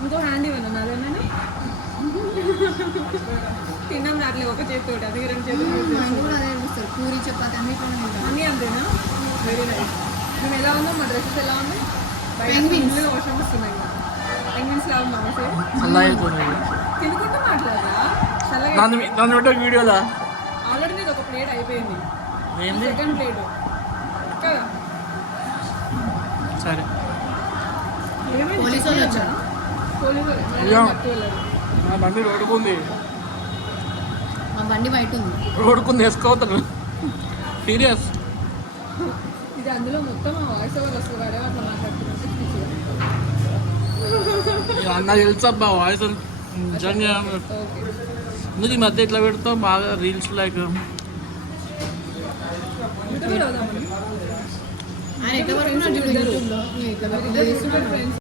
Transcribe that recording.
ఇంకో హ్యాండ్ ఇవ్వను అదేనా తిన్నాం దాంట్లో ఒక చేతితో అది 2 చేతులు అదే అనిపిస్తుంది పూరి చపాతి అన్నీ అంతేనా వెరీ నైస్ మేము ఎలా ఉందో మా డ్రెస్సెస్ ఎలా ఉంది పెంగ్విన్స్ వర్షం వస్తున్నాయి పెంగ్విన్స్ లా ఉన్నాం తినుకుంటూ మాట్లాడరా చల్లగా వీడియోలా ఆల్రెడీ నీది ఒక ప్లేట్ అయిపోయింది ఏంది సెకండ్ ప్లేట్ కదా సరే పోలీసు వాళ్ళు వచ్చారా నా బండి రోడ్డుకుంది మా బండి బయట ఉంది రోడ్డుకుంది వేసుకోవద్దు సీరియస్ ఇది అందులో మొత్తం వాయిస్ ఓవర్ వస్తుంది వాడే అట్లా మాట్లాడుతున్నట్టు అన్న తెలుసబ్బా వాయిస్ నిజంగా ఎందుకు ఈ మధ్య ఇట్లా పెడతావు బాగా రీల్స్ లైక్ ఆయన ఎట్లా వరకు యూట్యూబ్లో ఫ్రెండ్స్